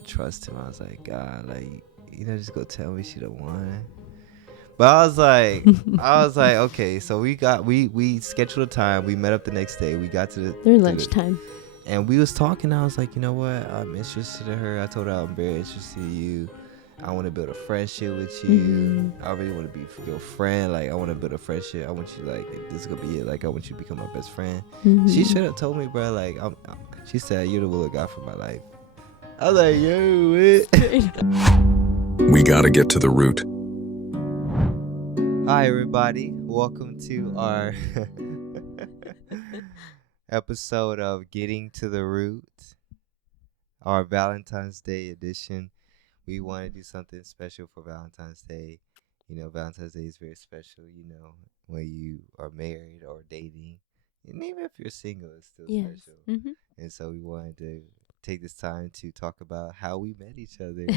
to trust him. I was like, God, like, just go tell me she the one. But I was like, okay. So we scheduled a time. We met up the next day. We got to Their lunchtime. and we was talking. I was like, you know what? I'm interested in her. I told her I'm very interested in you. I want to build a friendship with you. I really want to be your friend. Like, I want to build a friendship. I want you, like, if this is gonna be it, like, I want you to become my best friend. She should have told me, bro. Like, she said, you're the will of God for my life. I was like, yo, what? We gotta get to the root. Hi, everybody. Welcome to our episode of Getting to the Root, our Valentine's Day edition. We want to do something special for Valentine's Day. Valentine's Day is very special, when you are married or dating. And even if you're single, it's still special. And so we wanted to take this time to talk about how we met each other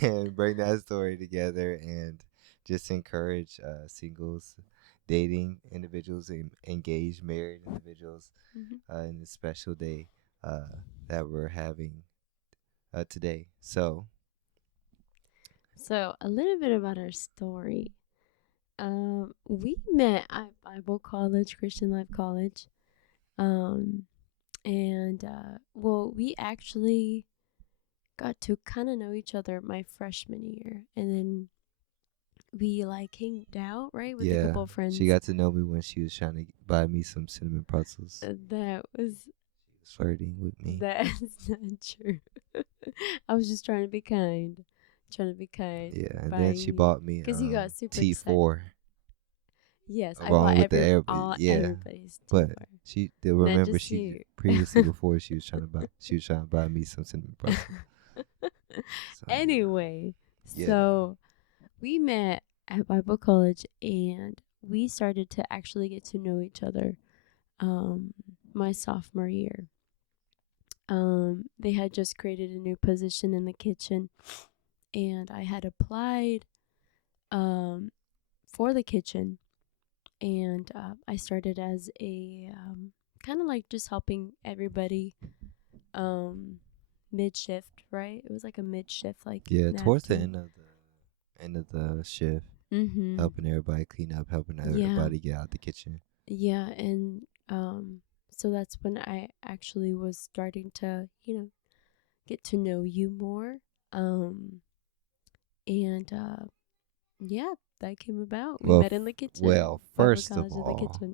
and bring that story together and just encourage singles, dating individuals, engaged, married individuals in this special day that we're having today. So a little bit about our story. We met at Bible College, Christian Life College. We actually got to kind of know each other my freshman year, and then we hanged out, right, with a couple of friends. She got to know me when she was trying to buy me some cinnamon pretzels. That was flirting with me. That's not true. I was just trying to be kind. Yeah, and then she bought me because you got super T4. Excited. Yes, I Along bought with everybody's but T4. she did remember she previously before she was trying to buy me some cinnamon pretzels. Anyway, so we met at Bible College and we started to actually get to know each other my sophomore year. They had just created a new position in the kitchen and I had applied for the kitchen, and I started as a kind of like just helping everybody mid-shift, right? It was like a mid-shift, towards the end of the shift, helping everybody clean up, helping everybody get out the kitchen. Yeah, and so that's when I actually was starting to, get to know you more. That came about. We met in the kitchen. Well, first of all,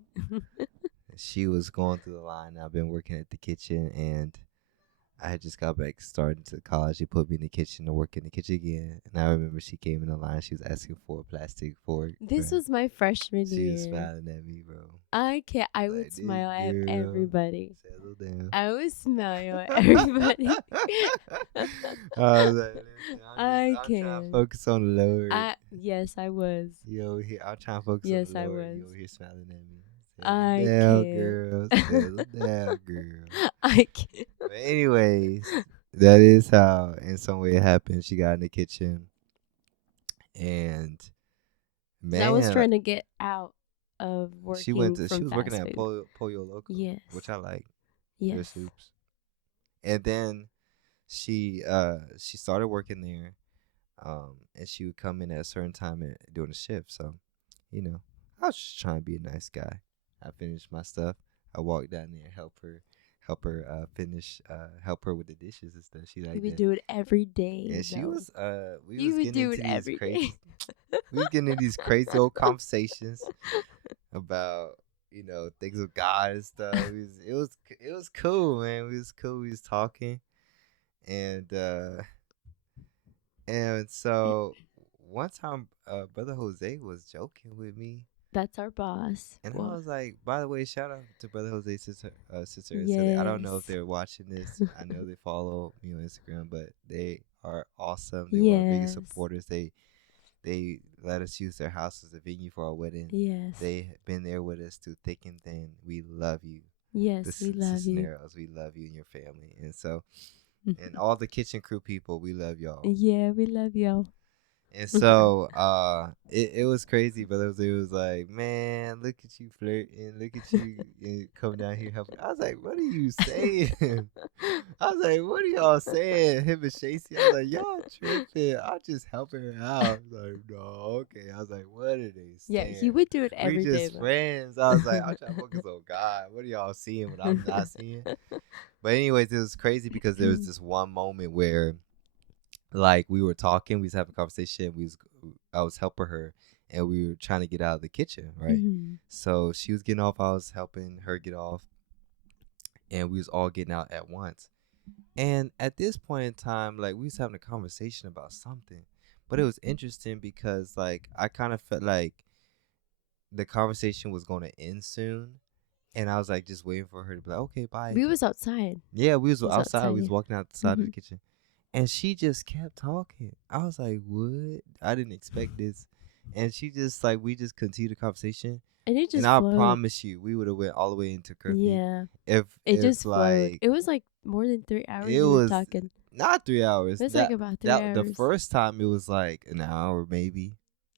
she was going through the line. I've been working at the kitchen, and I had just got back starting to college. She put me in the kitchen to work in the kitchen again. And I remember she came in the line. She was asking for a plastic fork. This was my freshman year. She was smiling at me, bro. I would smile at everybody. Settle down. I would smile at everybody. I was like, I'm can't. trying to focus on the lower. Yes, I was. Yo, I'm trying to focus on the lower. Yes, I was. You over here smiling at me. I can't. Settle down, girl. I can't. But anyways, that is how, in some way, it happened. She got in the kitchen, and man, I was trying to get out of working. She was working at Pollo Loco, yes, which I like. Yes, their soups. And then she started working there, and she would come in at a certain time during the shift. So, I was just trying to be a nice guy. I finished my stuff. I walked down there, help her finish, help her with the dishes and stuff. She like we would do it every day. And she was we would do it every day. We was getting into these crazy old conversations about things of God and stuff. It was cool, man. We was talking, and so one time, Brother Jose was joking with me. That's our boss. And I was like, by the way, shout out to Brother Jose, sister. Yes. I don't know if they're watching this. I know they follow me on Instagram, but they are awesome. They were our biggest supporters. They let us use their house as a venue for our wedding. Yes. They've been there with us through thick and thin. We love you. Yes, we love you. We love you and your family. And so, and all the kitchen crew people, we love y'all. Yeah, we love y'all. And so it was crazy, but it was like, man, look at you flirting, look at you coming down here helping. I was like, what are you saying? I was like, what are y'all saying? Him and Shacey. I was like, y'all tripping. I'm just helping her out. I was like, no, okay. I was like, what are they Yeah, he saying? would do it We every day just though. friends. I was like, I'm trying to focus on God. What are y'all seeing what I'm not seeing? But anyways, it was crazy because there was this one moment where like we were talking, we was having a conversation, I was helping her and we were trying to get out of the kitchen, right? So she was getting off, I was helping her get off, and we was all getting out at once. And at this point in time, like we was having a conversation about something. But it was interesting because like I kind of felt like the conversation was going to end soon. And I was like just waiting for her to be like, okay, bye. We was outside. Yeah, we was We was outside. We was yeah. walking outside of the kitchen. And she just kept talking. I was like, what? I didn't expect this. And she just like, we just continued the conversation. And it just I flowed. promise you, we would have went all the way into curfew. Yeah. If it just flowed. like It was like more than 3 hours it we were was talking. not 3 hours. It was like about 3 hours. The first time it was like an hour maybe.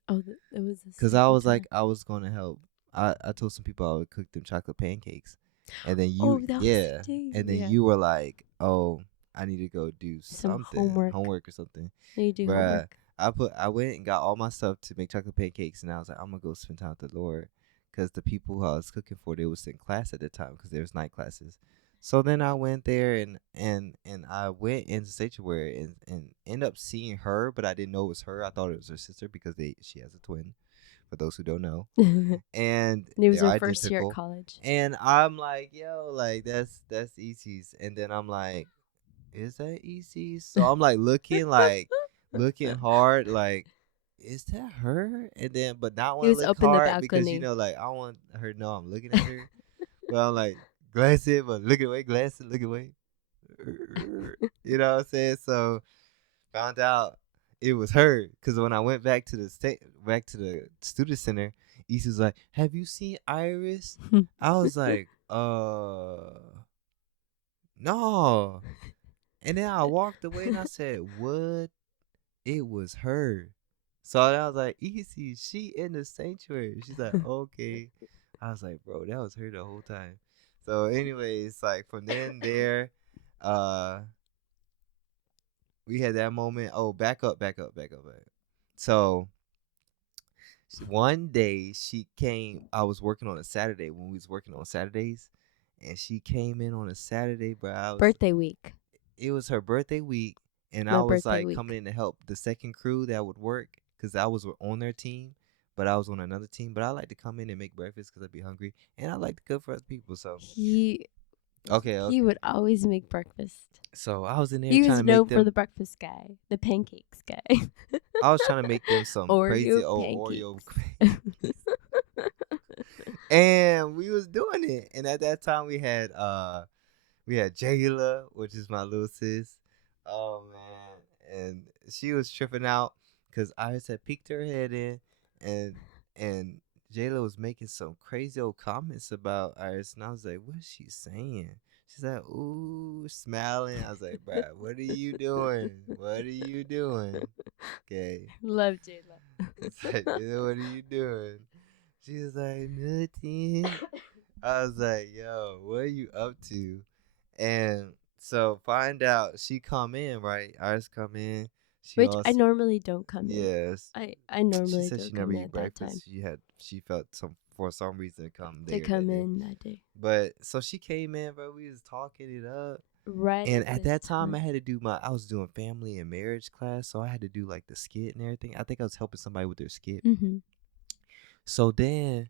Oh, it was because I was like I was gonna help. I told some people I would cook them chocolate pancakes, and then you and then you were like, oh, I need to go do some something homework or something. You do homework. I went and got all my stuff to make chocolate pancakes, and I was like, I'm gonna go spend time with the Lord, because the people who I was cooking for, they was in class at the time because there was night classes. So then I went there and I went into sanctuary and ended up seeing her, but I didn't know it was her. I thought it was her sister because she has a twin. For those who don't know, and it was her first year at college. And I'm like, yo, like that's EC's, and then I'm like, is that EC's? So I'm like looking hard, like, is that her? And then, but not want to look hard because like I want her to know I'm looking at her. But I'm like, glance it, but look away, glance it, look away. You know what I'm saying? So found out it was her, because when I went back to the student center, Issa was like, have you seen Iris? I was like, no. And then I walked away and I said, what? It was her. So I was like, Issa, she in the sanctuary. She's like, okay. I was like, bro, that was her the whole time. So anyways, like from then there, we had that moment. Oh, back up. So one day she came. I was working on a Saturday when we was working on Saturdays, and she came in on a Saturday. But birthday week. It was her birthday week, and I was like coming in to help the second crew that would work because I was on their team, but I was on another team. But I like to come in and make breakfast because I'd be hungry, and I like to cook for other people. So he would always make breakfast. So I was in there trying to make them. He was known for the breakfast guy, the pancakes guy. I was trying to make them some crazy old Oreo pancakes. And we was doing it. And at that time we had Jayla, which is my little sis. Oh man. And she was tripping out because Iris had peeked her head in, and Jayla was making some crazy old comments about Iris, and I was like, what is she saying? She's like, ooh, smiling. I was like, bruh, what are you doing? What are you doing? Okay. Love Jayla. It's like, what are you doing? She was like, nothing. I was like, yo, what are you up to? And so find out she come in, right? Iris come in. Which I normally don't come in. Yes. I normally she said don't she never come in eat at breakfast. that time. She felt for some reason to come there. They come in that day. But so she came in, bro. We was talking it up. Right. And at that time I had to do I was doing family and marriage class, so I had to do like the skit and everything. I think I was helping somebody with their skit. So then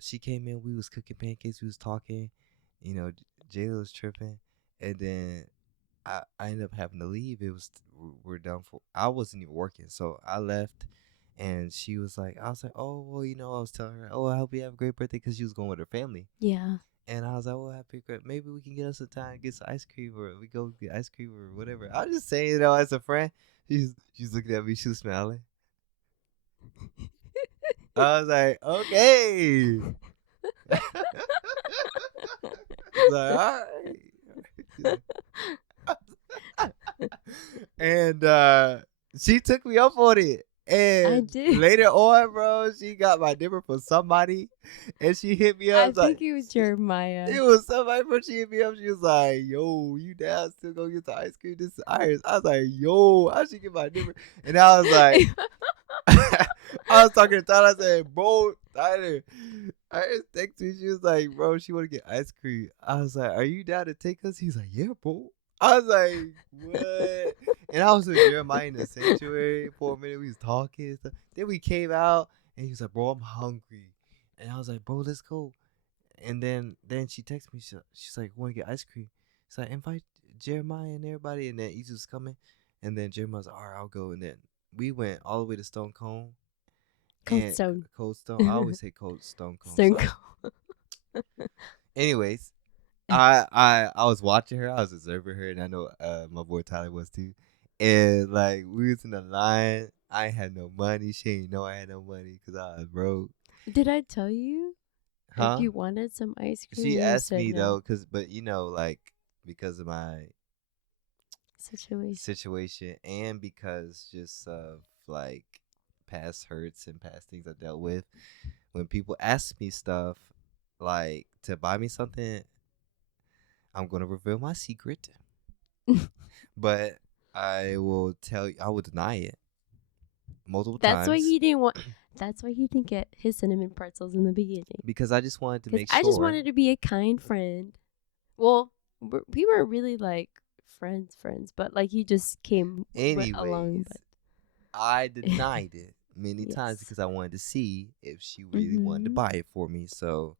she came in, we was cooking pancakes, we was talking, Jayla was tripping, and then I ended up having to leave. We're done I wasn't even working, so I left. And she was like, I was like, oh, well, I was telling her, oh, I hope you have a great birthday, because she was going with her family. Yeah. And I was like, well, happy birthday. Maybe we can get us some time, get some ice cream, or we go get ice cream or whatever. I was just saying, as a friend. She's looking at me, she was smiling. I was like, okay. Like, all right. And she took me up on it. I And did. later on, bro, she got my number from somebody, and she hit me I up like think it was Jeremiah. it was somebody. But she hit me up. She was like, "Yo, you down? Still go get the ice cream? This is Iris." I was like, "Yo, I should get my number." And I was like, I was talking to Tyler. I said, "Bro, Tyler." I just texted me. She was like, "Bro, she want to get ice cream." I was like, "Are you down to take us?" He's like, "Yeah, bro." I was like, "What?" And I was with Jeremiah in the sanctuary for a minute. We was talking and stuff. Then we came out, and he was like, "Bro, I'm hungry." And I was like, "Bro, let's go." And then she texted me. She's like, "Want to get ice cream?" So I invite Jeremiah and everybody, and then Easy was coming. And then Jeremiah's like, "All right, I'll go." And then we went all the way to Stone Cone Cold and Stone. Cold Stone. I always say Cold Stone Cone. Stone Sorry. Cold. Anyways, I was watching her. I was observing her, and I know my boy Tyler was too. And like we was in the line. I ain't had no money. She ain't know I had no money because I was broke. Did I tell you if Huh? you wanted some ice cream? She You asked said me no. though, but like because of my Situation. situation and because just of like past hurts and past things I dealt with, when people ask me stuff like to buy me something, I'm gonna reveal my secret, but I will tell you I will deny it multiple That's why times he didn't want. That's why he didn't get his cinnamon pretzels in the beginning. because I just wanted to Because make I just sure. wanted to be a kind friend. Well, we weren't really like friends, but like he just went along. Anyways, But I denied it many times yes. because I wanted to see if she really wanted to Mhm. buy it for me. So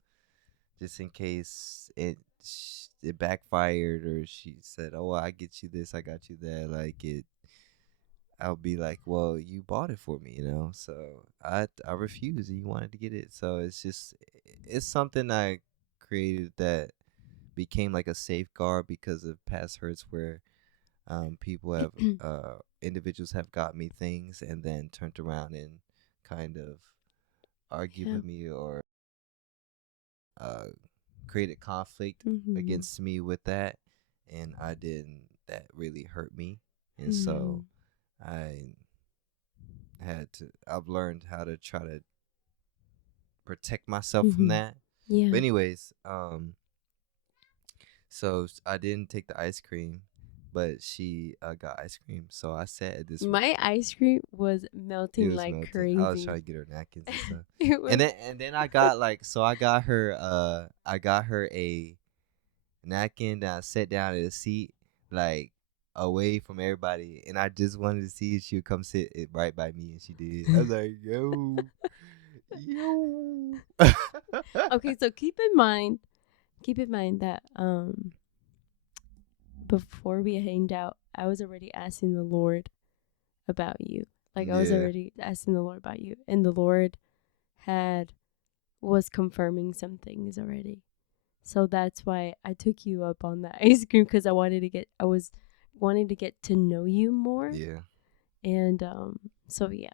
just in case it backfired or she said, "Oh, I get you this, I got you that," like it, I'll be like, "Well, you bought it for me, you know." So I refused, and you wanted to get it. So it's something I created that became like a safeguard because of past hurts where people have individuals have got me things and then turned around and kind of argued Yeah. with me or uh, created conflict Mhm. against me with that, and I didn't. That really hurt me, and so Mhm. I had to. I've learned how to try to protect myself from Mhm. that. But Yeah. anyways, so I didn't take the ice cream, but she got ice cream. So I sat at this. My ice cream was It melting was like melting. I was trying crazy. to get her napkins and stuff. It And was. then I got like so I got her a napkin that I sat down at a seat like away from everybody, and I just wanted to see if she would come sit it right by me, and she did. I was like, yo. Okay, so keep in mind that before we hanged out, I was already asking the Lord about you. Like I was Yeah, already asking the Lord about you, and the Lord had was confirming some things already. So that's why I took you up on that ice cream because I was wanting to get to know you more, yeah. and so yeah.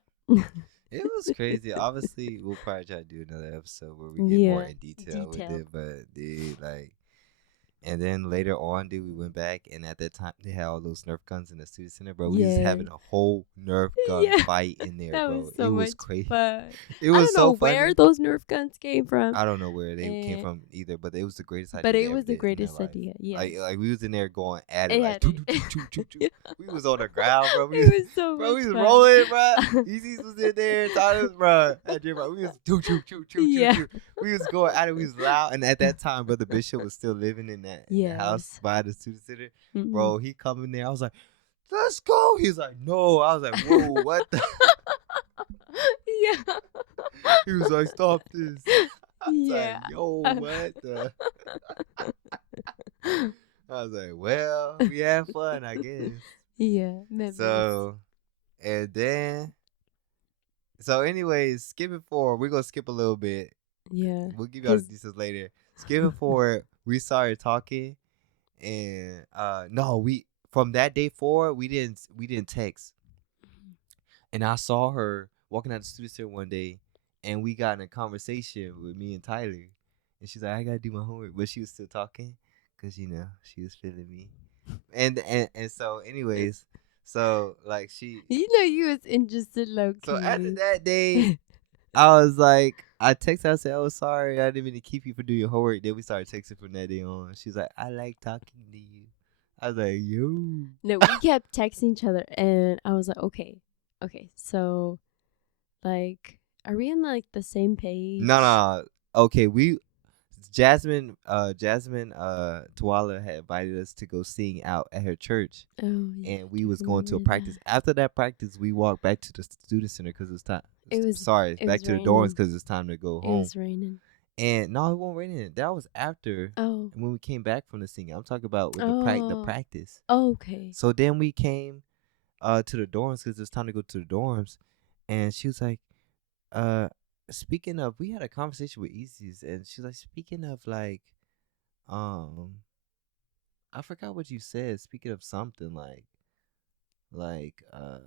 It was crazy. Obviously, we'll probably try to do another episode where we get more Yeah, in detail with detailed. it. But dude, like, and then later on, dude, we went back, and at that time, they had all those Nerf guns in the student center, bro. We was Yeah. having a whole Nerf gun Yeah. fight in there, That was bro. It so was much crazy. fun. It I was don't know so where funny. those Nerf guns came from, I don't know where they came and from either, but it was the greatest but idea they it ever was the did in their greatest life. idea. Yes, Like we was in there going at it, it like had choo it. choo choo choo choo choo. We was on the ground, bro. It was so Bro, much we was fun. rolling, bro. Easy was in there, Tyler, bro. Bro. We was choo choo choo choo choo Yeah. choo. We was going at it. We was loud, and at that time, Brother Bishop was still living in the house Yes. by the student center. Mm-mm. Bro, he come in there. I was like, "Let's go." He's like, "No." I was like, "Whoa, what the?" Yeah. He was like, "Stop this." I was like, Yeah. "Yo, what the?" I was like, "Well, we had fun, I guess." Yeah. Memories. So, and then, so anyways, skipping forward, we're gonna skip a little bit. Yeah. We'll give y'all the Cause details later. Skipping forward, we started talking, and no, we from that day forward, we didn't text. And I saw her walking out the studio center one day, and we got in a conversation with me and Tyler, and she's like, "I gotta do my homework," but she was still talking, cause she was feeling me. And so anyways, So like she. You know you was interested low So after key. that day, I was like, I texted her, I said, "Oh, sorry, I didn't mean to keep you from doing your homework." Then we started texting from that day on. She's like, "I like talking to you." I was like, "Yo." No, we kept texting each other, and I was like, okay, so like, are we on like the same page? No, no. Okay, Jasmine Twala had invited us to go sing out at her church, Oh yeah, I and we do was going to a remember practice. that. After that practice, we walked back to the student center because it was time. It was Sorry, it back was to the dorms raining. because it's time to go It home. was raining. And no, it won't rain in it. That was after Oh. when we came back from the singing. I'm talking about with the Oh. practice. Okay. So then we came to the dorms because it's time to go to the dorms, and she was like, uh, speaking of, we had a conversation with Easy's, and she's like, speaking of like, um, I forgot what you said. Speaking of something like I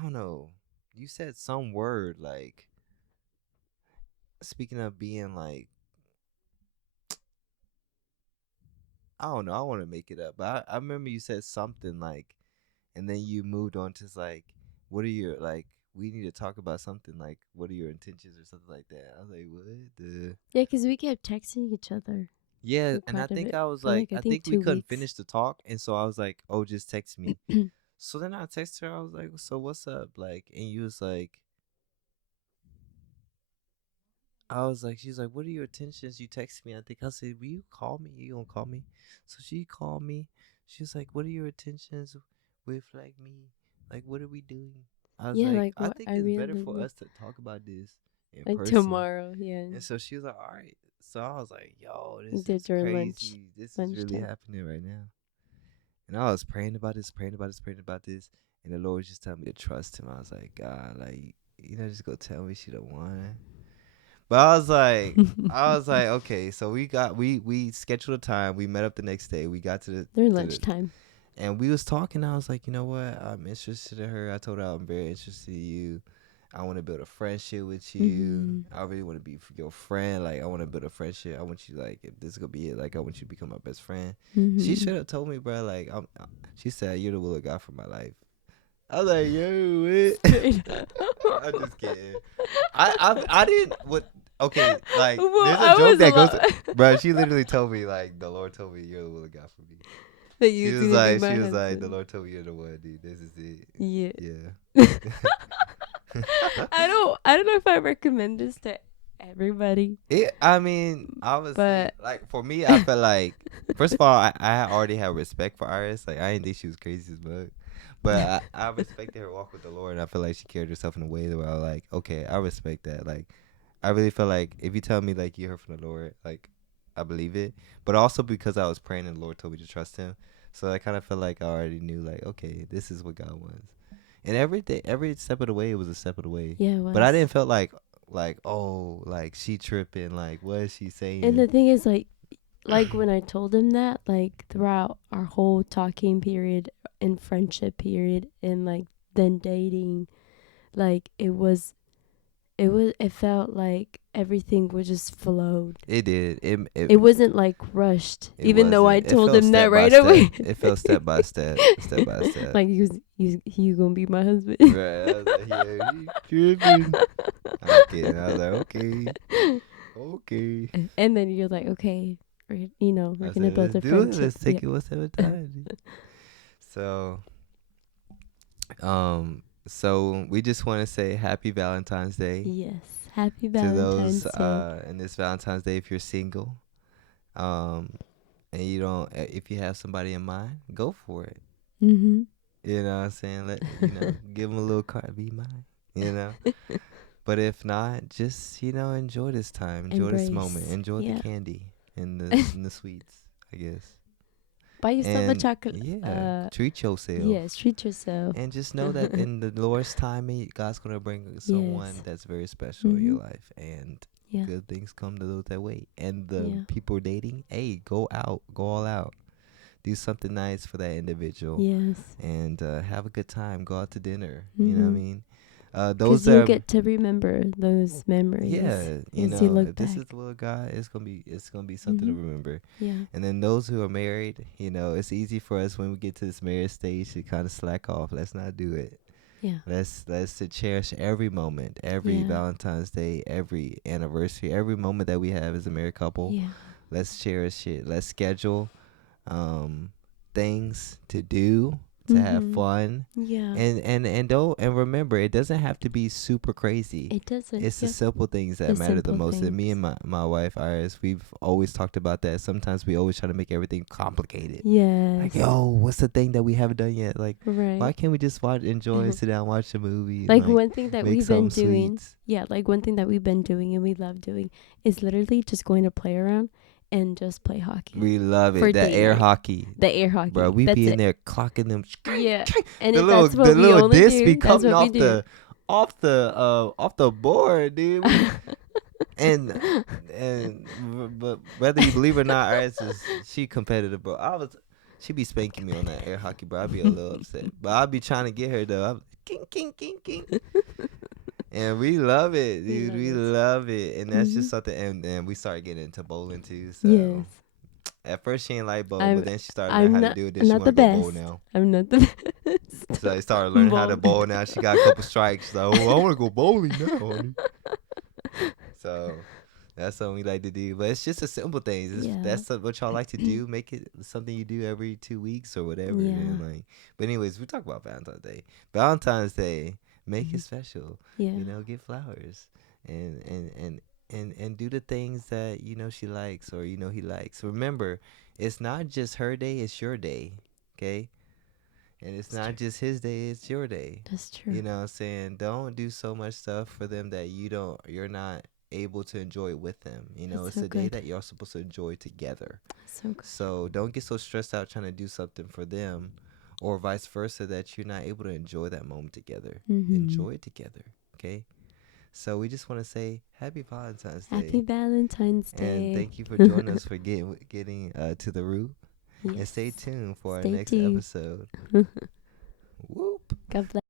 don't know. You said some word like speaking of being like I don't know. I want to make it up, but I remember you said something like, and then you moved on to like, what are your like? We need to talk about something like, what are your intentions or something like that. I was like, what the? Yeah, because we kept texting each other Yeah, for and I quite a think bit, I was for like, like I I think think we couldn't 2 weeks. finish the talk, and so I was like, oh, just text me. So then I texted her. I was like, so what's up? Like, and you was like, I was like, she's like, what are your intentions? You text me. I think I said, will you call me? You gonna call me? So she called me. She was like, what are your intentions with like me? Like, what are we doing? I was Yeah, like, like I what think I it's better for really us to talk about this in like person. tomorrow. Yeah, And so she was like, all right. So I was like, yo, we this did is during crazy. This is really lunchtime. happening right now. And I was praying about this, praying about this, praying about this. And the Lord was just telling me to trust him. I was like, God, like, just go tell me she don't want it. But I was like, okay. So we scheduled a time. We met up the next day. We got During to the, lunchtime. and we was talking. I was like, you know what? I'm interested in her. I told her I'm very interested in you. I want to build a friendship with you. Mm-hmm. I really want to be your friend. Like, I want to build a friendship. I want you, like, if this is gonna be it, like, I want you to become my best friend. She Mm-hmm. should have told me, bro. Like, she said, you're the will of God for my life. I was like, yo, Straight what? up. I'm just kidding. I didn't what okay, like Well, there's a I joke was a that goes lot. bro, she literally told me like the Lord told me you're the will of God for me. That you was gonna be my She was like, the husband. Lord told me you're the one, dude. This is it. Yeah. Yeah. I don't know if I recommend this to everybody, I mean, obviously, but like for me, I felt like first of all, I already have respect for Iris. Like I didn't think she was crazy as fuck, but I respected her walk with the Lord, and I feel like she carried herself in a way where I was like, okay, I respect that. Like I really feel like if you tell me like you heard from the Lord, like I believe it. But also because I was praying and the Lord told me to trust Him, so I kind of felt like I already knew like, okay, this is what God wants. And every step of the way, it was a step of the way. yeah, it But I was. didn't feel like oh like she tripping like what is she And saying? the thing is, like when I told him that, like throughout our whole talking period and friendship period, and like then dating, like it felt like everything was just flowed. It did. It wasn't like rushed, It even though I wasn't. It told felt him that step by right step. away. It felt step by step, step by step. Like you gonna be my husband. Right. I was like, yeah, you tripping. I'm kidding. I was like, okay, okay. And then you're like, okay, we're I gonna said, build let's a do it. friendship. Let's Yeah. take it one step at a time. Dude. So, so we just want to say Happy Valentine's Day Yes. Happy to those Valentine's Day. in this Valentine's Day. If you're single, um, and you don't, if you have somebody in mind, go for it. Mhm. You know what I'm saying? Give them a little card, be mine. You know. But if not, just enjoy this time, enjoy this moment, Embrace. enjoy the Yeah. candy and the sweets, I guess. Buy yourself a And chocolate. yeah, treat yourself. Yes. Treat yourself. And just know that in the Lord's timing, God's gonna bring someone Yes. that's very special in your Mhm. life, and Yeah. good things come to those that wait. And the Yeah. people dating, hey, go out, go all out, do something nice for that individual, Yes. and have a good time. Go out to dinner. You know what I Mhm. mean? Those Because that you'll are, get to remember those memories yeah, you as you know, look if this back. is the little guy, it's gonna be something to Hmm. remember. Yeah. And then those who are married, you know, it's easy for us when we get to this marriage stage to kind of slack off. Let's not do it. Yeah. Let's to cherish every moment, every Yeah. Valentine's Day, every anniversary, every moment that we have as a married couple. Yeah. Let's cherish it. Let's schedule um things to do, to have Mhm. fun, Yeah. and don't, and remember, it doesn't have to be super crazy. It doesn't. It's the Yeah. simple things that The matter the simple most. And me things. and my wife Iris, we've always talked about that. Sometimes we always try to make everything complicated. Like, Yes. yo, what's the thing that we haven't done yet? Like, Right. why can't we just watch, enjoy, sit down, watch a movie, and Like like one thing that make we've been some doing, sweets? yeah, like one thing that we've been doing and we love doing is literally just going to play around and just play hockey We love for it. That date air night. hockey, The air bro. hockey. We That's be in it. there clocking them. Yeah. And that's The what we little only disc be do. That's coming what we do. off the board, dude. And but whether you believe it or not, ours is she competitive, bro. She be spanking me on that air hockey, bro. I'd be a little upset, but I'd be trying to get her though. I'm king king king king, and we love it, We dude. love We it. love it, and that's Hmm. just something. And then we started getting into bowling too. So Yes. at first she ain't like bowl, I'm but then she started learning I'm how to not do it. Then I'm she not want the to go bowl best. now. I'm not the best. So I started learning how to Bowl. bowl now. She got a couple strikes. So I want to go bowling now, honey. So that's something we like to do. But it's just the simple things. Yeah. That's what y'all like to do. Make it something you do every 2 weeks or whatever. Yeah. And like, but anyways, we talk about Valentine's Day. Valentine's Day, make Mhm. it special. Yeah. You know, get flowers and do the things that you know she likes or you know he likes. Remember, it's not just her day; it's your day. Okay. And it's That's not true. just his day, it's your day. That's true. You know what I'm saying? Don't do so much stuff for them that you're not able to enjoy with them. You know, That's it's so a day good. that you're supposed to enjoy together. That's so good. So don't get so stressed out trying to do something for them or vice versa that you're not able to enjoy that moment together. Mhm. Enjoy it together. Okay? So we just want to say happy Valentine's Happy Day. Valentine's And Day. thank you for joining us for getting to the root. And Yes. stay tuned for our Stay next tuned. episode. Whoop. God bless.